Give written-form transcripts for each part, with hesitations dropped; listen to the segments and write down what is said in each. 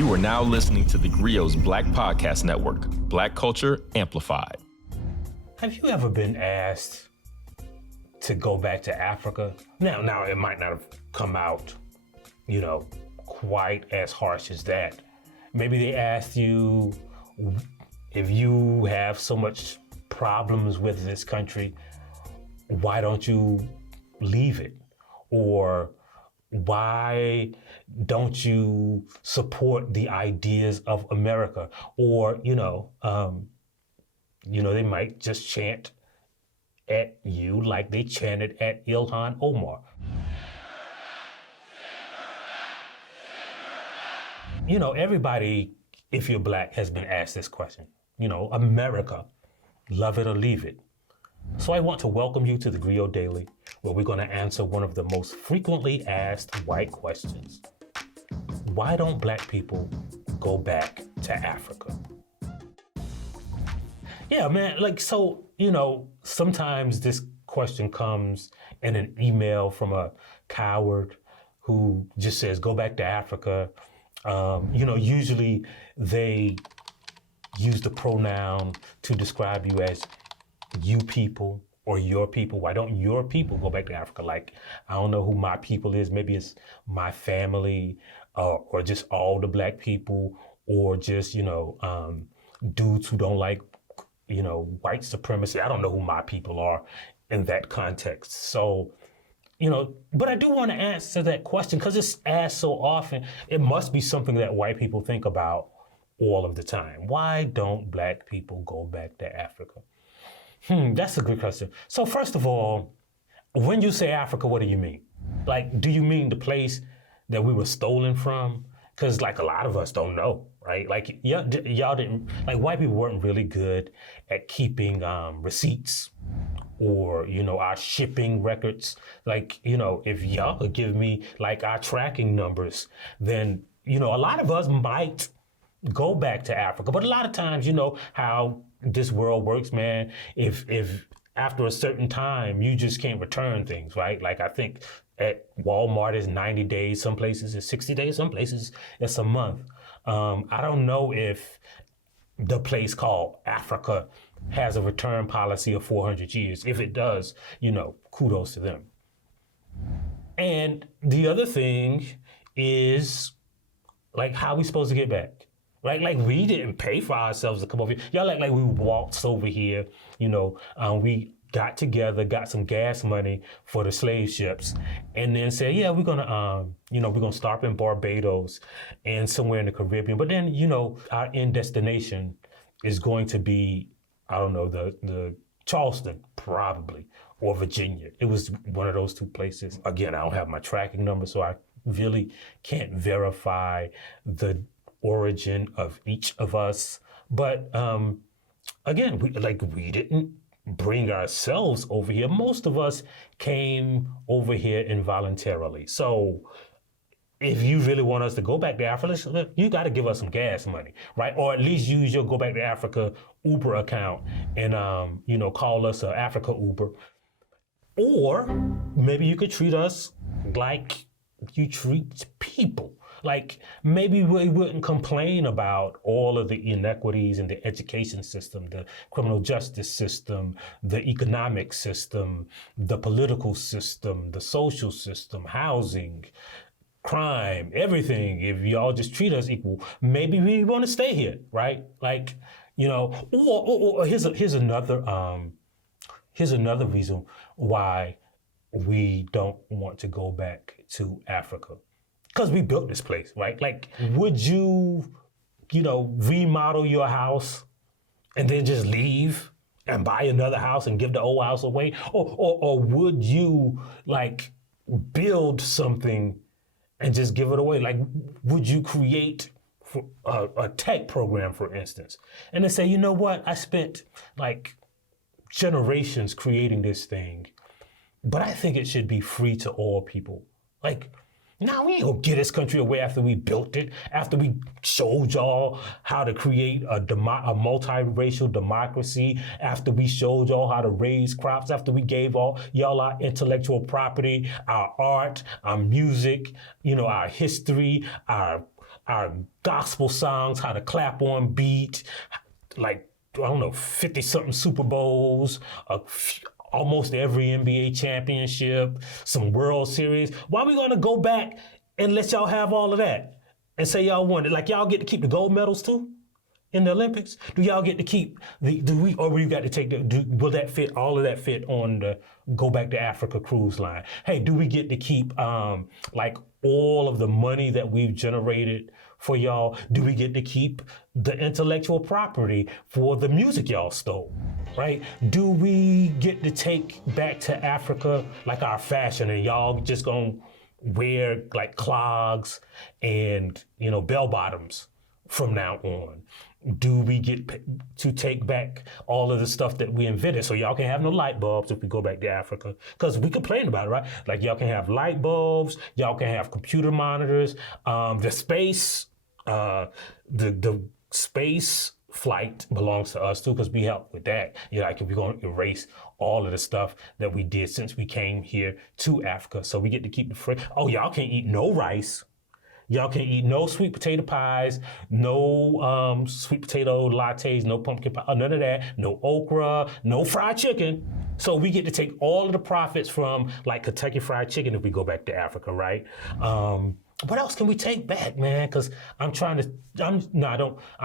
You are now listening to the Grio's Black Podcast Network, Black Culture Amplified. Have you ever been asked to go back to Africa? Now it might not have come out, quite as harsh as that. Maybe they asked you if you have so much problems with this country, why don't you leave it? Or why don't you support the ideas of America? Or, they might just chant at you like they chanted at Ilhan Omar. Everybody, if you're Black, has been asked this question. America, love it or leave it. So I want to welcome you to the Grio Daily, where we're going to answer one of the most frequently asked white questions. Why don't Black people go back to Africa? Yeah, man, sometimes this question comes in an email from a coward who just says, go back to Africa. Usually they use the pronoun to describe you as you people or your people. Why don't your people go back to Africa? Like, I don't know who my people is. Maybe it's my family or just all the Black people or just, dudes who don't like, white supremacy. I don't know who my people are in that context. So, but I do want to answer that question because it's asked so often. It must be something that white people think about all of the time. Why don't Black people go back to Africa? That's a good question. So first of all, when you say Africa, what do you mean? Like, do you mean the place that we were stolen from? Because a lot of us don't know, right? Y'all didn't, white people weren't really good at keeping receipts or, our shipping records. If y'all could give me our tracking numbers, then, a lot of us might go back to Africa. But a lot of times, how this world works, man, if after a certain time, you just can't return things, right? I think at Walmart is 90 days, some places it's 60 days, some places it's a month. I don't know if the place called Africa has a return policy of 400 years. If it does, kudos to them. And the other thing is, how are we supposed to get back? Right? We didn't pay for ourselves to come over here. Y'all like we waltzed over here, we got together, got some gas money for the slave ships, and then said, yeah, we're gonna start in Barbados and somewhere in the Caribbean. But then, our end destination is going to be, I don't know, the Charleston, probably, or Virginia. It was one of those two places. Again, I don't have my tracking number, so I really can't verify the origin of each of us. But again, we didn't bring ourselves over here. Most of us came over here involuntarily. So if you really want us to go back to Africa, you got to give us some gas money, right? Or at least use your Go Back to Africa Uber account and, call us a Africa Uber. Or maybe you could treat us like you treat people. Maybe we wouldn't complain about all of the inequities in the education system, the criminal justice system, the economic system, the political system, the social system, housing, crime, everything. If y'all just treat us equal, maybe we want to stay here, right? Or here's another reason why we don't want to go back to Africa. Because we built this place, right? Would you, remodel your house and then just leave and buy another house and give the old house away? Or would you, build something and just give it away? Would you create a tech program, for instance, and then say, you know what? I spent, generations creating this thing, but I think it should be free to all people. Now we ain't gonna get this country away after we built it, after we showed y'all how to create a multiracial democracy, after we showed y'all how to raise crops, after we gave y'all our intellectual property, our art, our music, our history, our our gospel songs, how to clap on beat, like, I don't know, 50-something Super Bowls, almost every NBA championship, some World Series. Why are we gonna go back and let y'all have all of that and say y'all won it? Like, y'all get to keep the gold medals too in the Olympics? Do y'all get to keep or we got to take will that fit, all of that fit on the Go Back to Africa cruise line? Hey, do we get to keep like all of the money that we've generated for y'all? Do we get to keep the intellectual property for the music y'all stole, right? Do we get to take back to Africa like our fashion, and y'all just gonna wear like clogs and, you know, bell bottoms from now on? Do we get to take back all of the stuff that we invented? So y'all can't have no light bulbs if we go back to Africa, because we complained about it, right? Like, y'all can have light bulbs, y'all can have computer monitors, the space flight belongs to us too, because we helped with that. You know, like, if we're going to erase all of the stuff that we did since we came here to Africa, so we get to keep the free. Oh, y'all can't eat no rice. Y'all can't eat no sweet potato pies, no sweet potato lattes, no pumpkin pie, none of that, no okra, no fried chicken. So we get to take all of the profits from like Kentucky Fried Chicken if we go back to Africa, right? What else can we take back, man? Because I'm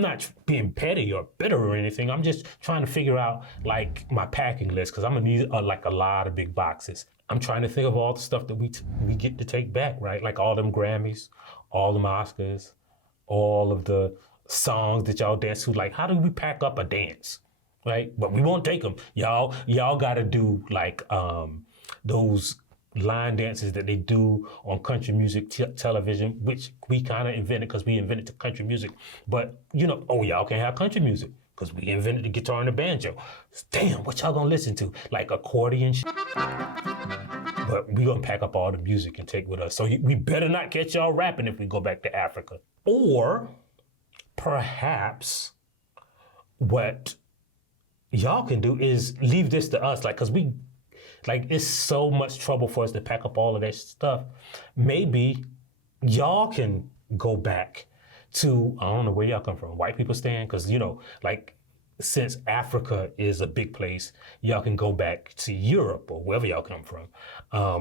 not being petty or bitter or anything. I'm just trying to figure out like my packing list, because I'm gonna need like a lot of big boxes. I'm trying to think of all the stuff that we get to take back, right? Like all them Grammys, all them Oscars, all of the songs that y'all dance to. Like, how do we pack up a dance, right? But we won't take them. Y'all got to do like those line dances that they do on country music television, which we kind of invented because we invented the country music. But, you know, y'all can't have country music because we invented the guitar and the banjo. Damn, what y'all gonna listen to? Like accordion shit? But we gonna pack up all the music and take with us. So we better not catch y'all rapping if we go back to Africa. Or perhaps what y'all can do is leave this to us, like, cause it's so much trouble for us to pack up all of that stuff. Maybe y'all can go back to, I don't know where y'all come from, white people stand, cause, you know, like, since Africa is a big place, y'all can go back to Europe or wherever y'all come from.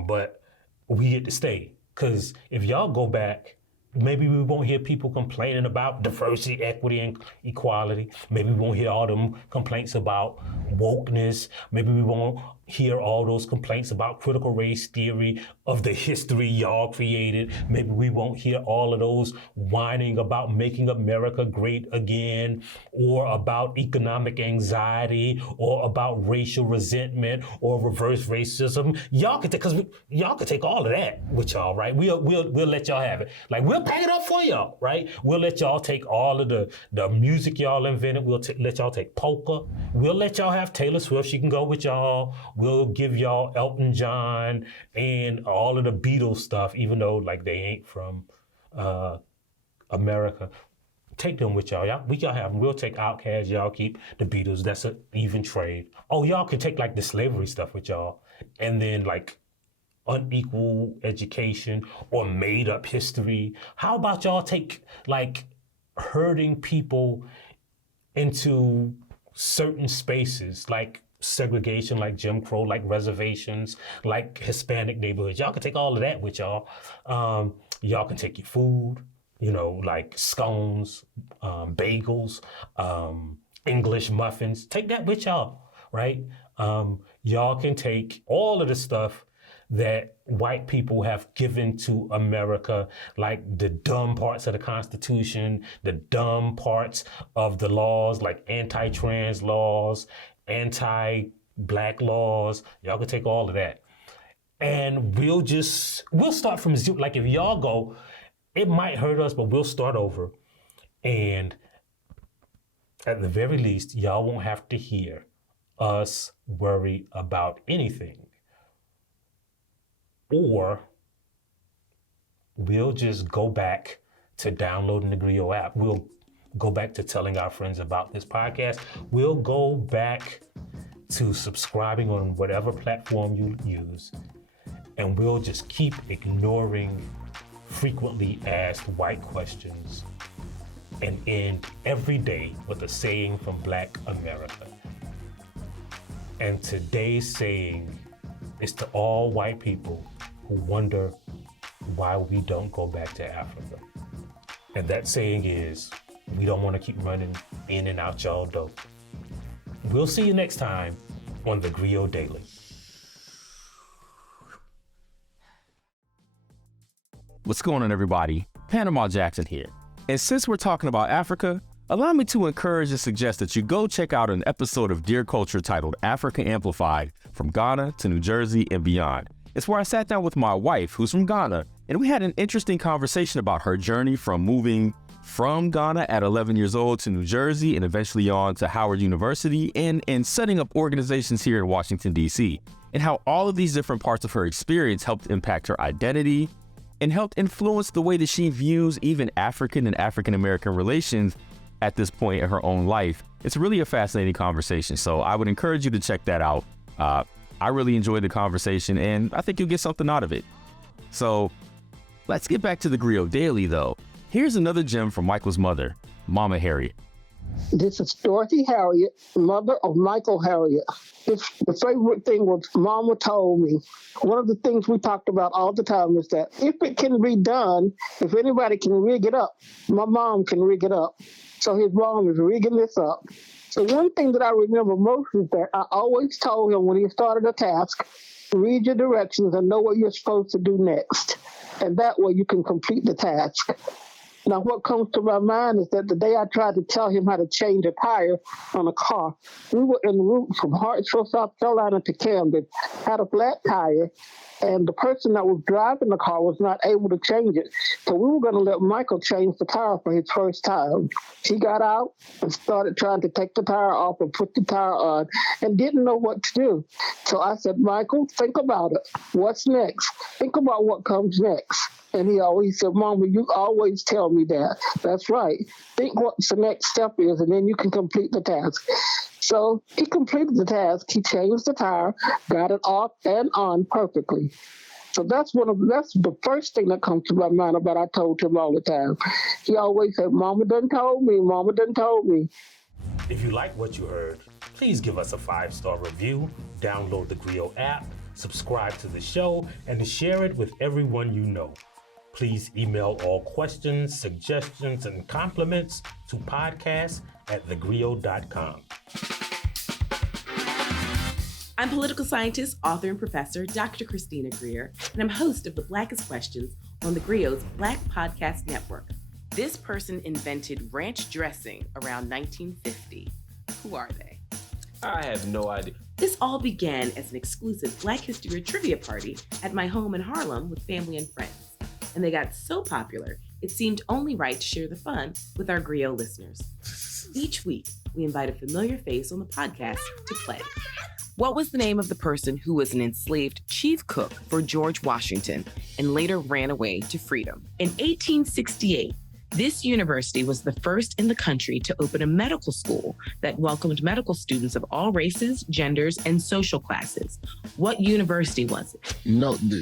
But we get to stay. Because if y'all go back, maybe we won't hear people complaining about diversity, equity, and equality. Maybe we won't hear all them complaints about wokeness. Maybe we won't hear all those complaints about critical race theory of the history y'all created. Maybe we won't hear all of those whining about making America great again, or about economic anxiety, or about racial resentment, or reverse racism. Y'all can take all of that with y'all, right? We'll let y'all have it. Like, we'll pack it up for y'all, right? We'll let y'all take all of the music y'all invented. We'll let y'all take polka. We'll let y'all have Taylor Swift. She can go with y'all. We'll give y'all Elton John and all of the Beatles stuff, even though like they ain't from America. Take them with y'all. Y'all have them. We'll take Outkast. Y'all keep the Beatles. That's an even trade. Oh, y'all can take like the slavery stuff with y'all, and then like unequal education or made up history. How about y'all take like herding people into certain spaces, like segregation, like Jim Crow, like reservations, like Hispanic neighborhoods. Y'all can take all of that with y'all. Y'all can take your food, you know, like scones, bagels, English muffins. Take that with y'all, right? Y'all can take all of the stuff that white people have given to America, like the dumb parts of the Constitution, the dumb parts of the laws, like anti-trans laws, anti-black laws. Y'all can take all of that. And we'll start from zero. Like, if y'all go, it might hurt us, but we'll start over. And at the very least, y'all won't have to hear us worry about anything. Or we'll just go back to downloading the Grio app. We'll go back to telling our friends about this podcast. We'll go back to subscribing on whatever platform you use. And we'll just keep ignoring frequently asked white questions and end every day with a saying from Black America. And today's saying is to all white people who wonder why we don't go back to Africa. And that saying is, we don't want to keep running in and out y'all dough. We'll see you next time on the Grio Daily. What's going on, everybody? Panama Jackson here. And since we're talking about Africa, allow me to encourage and suggest that you go check out an episode of Dear Culture titled Africa Amplified, from Ghana to New Jersey and beyond. It's where I sat down with my wife, who's from Ghana, and we had an interesting conversation about her journey from moving from Ghana at 11 years old to New Jersey and eventually on to Howard University and setting up organizations here in Washington, D.C., and how all of these different parts of her experience helped impact her identity and helped influence the way that she views even African and African-American relations at this point in her own life. It's really a fascinating conversation, so I would encourage you to check that out. I really enjoyed the conversation, and I think you'll get something out of it. So let's get back to the Grio Daily, though. Here's another gem from Michael's mother, Mama Harriet. This is Dorothy Harriet, mother of Michael Harriet. The favorite thing was Mama told me. One of the things we talked about all the time is that if it can be done, if anybody can rig it up, my mom can rig it up. So his mom is rigging this up. So one thing that I remember most is that I always told him when he started a task, read your directions and know what you're supposed to do next. And that way you can complete the task. Now, what comes to my mind is that the day I tried to tell him how to change a tire on a car, we were en route from Hartsville, South Carolina to Camden, had a flat tire, and the person that was driving the car was not able to change it. So we were going to let Michael change the tire for his first time. He got out and started trying to take the tire off and put the tire on and didn't know what to do. So I said, Michael, think about it. What's next? Think about what comes next. And he always said, Mama, you always tell me that. That's right. Think what the next step is, and then you can complete the task. So he completed the task. He changed the tire, got it off and on perfectly. So that's the first thing that comes to my mind about I told him all the time. He always said, Mama done told me, Mama done told me. If you like what you heard, please give us a 5-star review, download the Grio app, subscribe to the show, and share it with everyone you know. Please email all questions, suggestions, and compliments to podcast@thegrio.com. I'm political scientist, author, and professor Dr. Christina Greer, and I'm host of the Blackest Questions on the Grio's Black Podcast Network. This person invented ranch dressing around 1950. Who are they? I have no idea. This all began as an exclusive Black History trivia party at my home in Harlem with family and friends. And they got so popular, it seemed only right to share the fun with our Grio listeners. Each week, we invite a familiar face on the podcast to play. What was the name of the person who was an enslaved chief cook for George Washington and later ran away to freedom? In 1868, this university was the first in the country to open a medical school that welcomed medical students of all races, genders, and social classes. What university was it?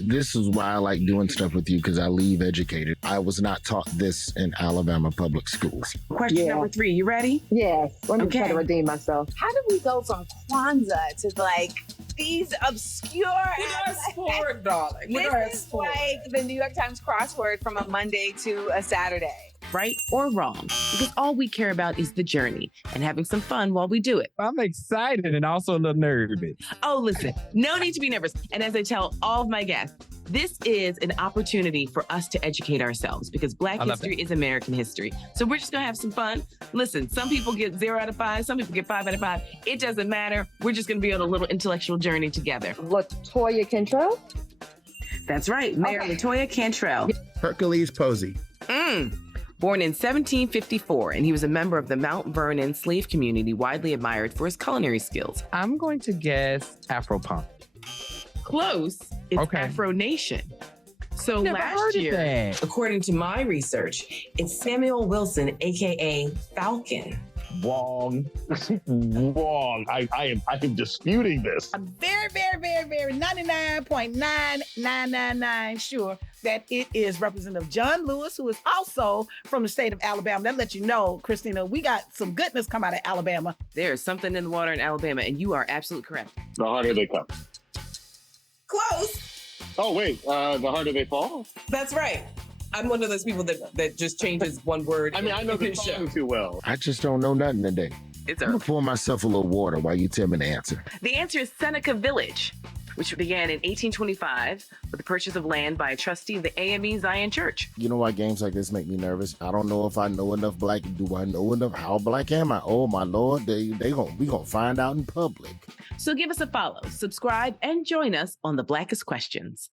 This is why I like doing stuff with you, because I leave educated. I was not taught this in Alabama public schools. Question number 3, you ready? Yes. Let me try to redeem myself. How did we go from Kwanzaa to these obscure? Sport, darling. This is like the New York Times crossword from a Monday to a Saturday. Right or wrong, because all we care about is the journey and having some fun while we do it. I'm excited and also a little nervous. Oh, listen, no need to be nervous. And as I tell all of my guests, this is an opportunity for us to educate ourselves because Black history is American history. So we're just going to have some fun. Listen, some people get 0 out of 5. Some people get 5 out of 5. It doesn't matter. We're just going to be on a little intellectual journey together. LaToya Cantrell? That's right. Mayor LaToya Cantrell. Hercules Posey. Born in 1754, and he was a member of the Mount Vernon slave community, widely admired for his culinary skills. I'm going to guess Afro-punk. Close. It's Afro Nation. So Never last heard of year, that. according to my research, it's Samuel Wilson, aka Falcon. Wrong. Wrong. I am disputing this. A very, very 99.9999 sure that it is Representative John Lewis, who is also from the state of Alabama. That lets you know, Christina, we got some goodness come out of Alabama. There is something in the water in Alabama, and you are absolutely correct. The harder they come. Close. Oh, wait. The harder they fall? That's right. I'm one of those people that just changes one word. I mean, I know the song too well. I just don't know nothing today. It's I'm gonna pour myself a little water while you tell me the answer. The answer is Seneca Village, which began in 1825 with the purchase of land by a trustee of the AME Zion Church. You know why games like this make me nervous? I don't know if I know enough black. Do I know enough? How black am I? Oh my Lord, we gonna find out in public. So give us a follow, subscribe, and join us on the Blackest Questions.